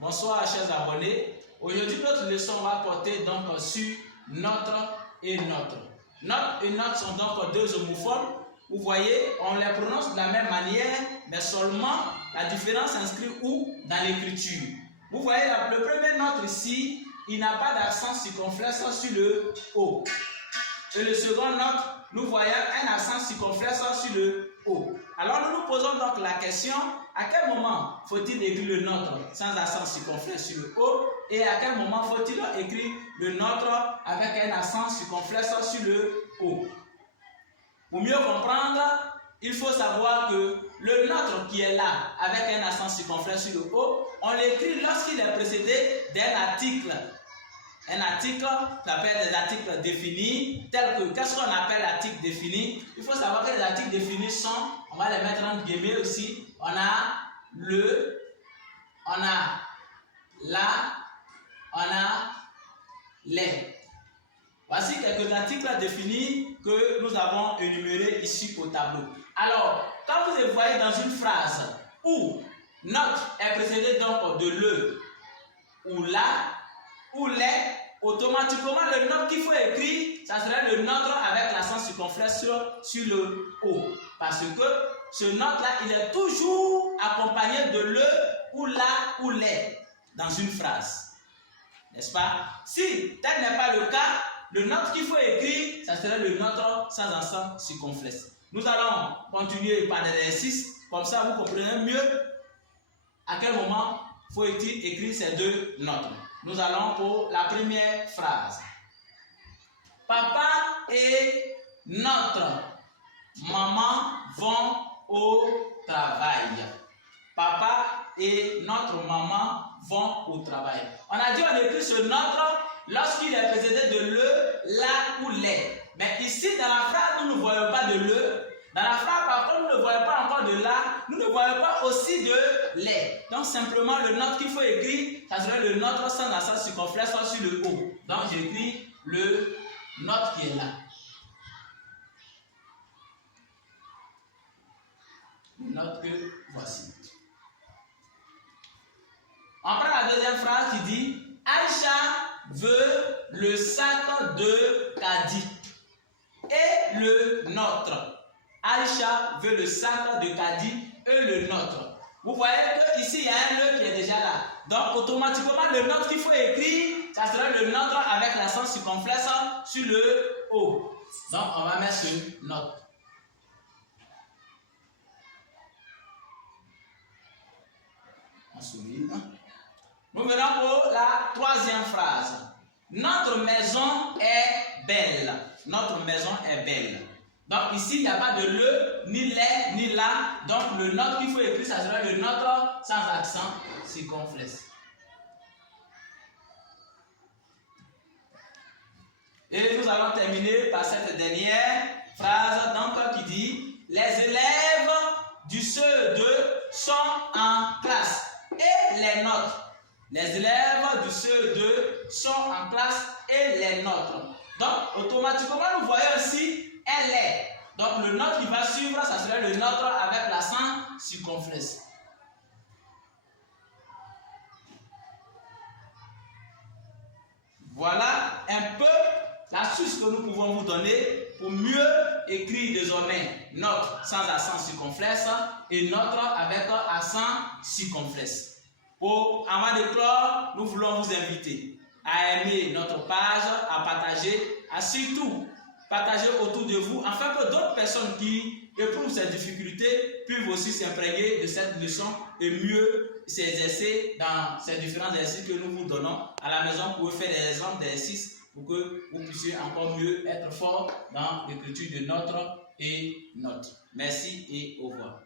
Bonsoir chers abonnés. Aujourd'hui notre leçon va porter donc sur notre et notre. Notre et notre sont donc deux homophones. Vous voyez, on les prononce de la même manière, mais seulement la différence s'inscrit où? Dans l'écriture. Vous voyez le premier notre ici, il n'a pas d'accent circonflexe sur le O. Et le second notre, nous voyons un accent circonflexe sur le O. Alors nous nous posons donc la question, à quel moment faut-il écrire le notre sans accent circonflexe sur le O et à quel moment faut-il écrire le notre avec un accent circonflexe sur le O? Pour mieux comprendre, il faut savoir que le notre qui est là avec un accent circonflexe sur le O, on l'écrit lorsqu'il est précédé d'un article. Un article, ça s'appelle des articles définis, tels que, qu'est-ce qu'on appelle article défini? Il faut savoir que les articles définis sont, on va les mettre en guillemets aussi, on a le, on a la, on a les. Voici quelques articles définis que nous avons énumérés ici au tableau. Alors, quand vous voyez dans une phrase où notre est précédé donc de le, ou la, ou les, automatiquement le notre qu'il faut écrire, ça serait le notre avec l'accent circonflexe sur le O. Parce que ce notre-là, il est toujours accompagné de le, ou la, ou les dans une phrase. N'est-ce pas? Si tel n'est pas le cas, le notre qu'il faut écrire, ça serait le notre sans accent circonflexe. Nous allons continuer par l'exercice, comme ça vous comprenez mieux à quel moment faut-il écrire ces deux notes. Nous allons pour la première phrase. Papa et notre maman vont au travail. Papa et notre maman vont au travail. On a dit on écrit ce notre lorsqu'il est précédé de le, la ou les. Mais ici dans la phrase, nous ne voyons pas de le. Dans la phrase, par contre, nous ne voyons pas encore de la, nous ne voyons pas aussi de les. Donc, simplement, le notre qu'il faut écrire, ça serait le notre sans accent circonflexe sur le O. Donc, j'écris le notre qui est là. Le notre que voici. On prend la deuxième phrase qui dit Aïcha veut le sac de Kadi et le nôtre. Aïcha veut le sac de Kadi et le nôtre. Vous voyez qu'ici il y a un le qui est déjà là. Donc automatiquement le nôtre qu'il faut écrire, ça sera le nôtre avec l'accent circonflexe sur le O. Donc on va mettre ce nôtre. On souligne. Nous venons pour la troisième phrase. Notre maison est belle. Notre maison est belle. Donc ici, il n'y a pas de le, ni les, ni la. Donc le notre qu'il faut écrire, ça sera le notre sans accent circonflexe. Et nous allons terminer par cette dernière phrase donc, qui dit les élèves du CE2 sont en classe et les nôtres. Les élèves du CE2 sont en classe et les nôtres. Donc, automatiquement, nous voyons ici, elle est. Donc, le nôtre qui va suivre, ça serait le nôtre avec l'accent circonflexe. Voilà un peu l'astuce que nous pouvons vous donner pour mieux écrire désormais notre sans accent circonflexe et notre avec accent circonflexe. Avant de clore, nous voulons vous inviter à aimer notre page, à partager, à surtout partager autour de vous, afin que d'autres personnes qui éprouvent ces difficultés puissent aussi s'imprégner de cette leçon et mieux s'exercer dans ces différents exercices que nous vous donnons. À la maison, vous pouvez faire des exemples d'exercices pour que vous puissiez encore mieux être fort dans l'écriture de notre et notre. Merci et au revoir.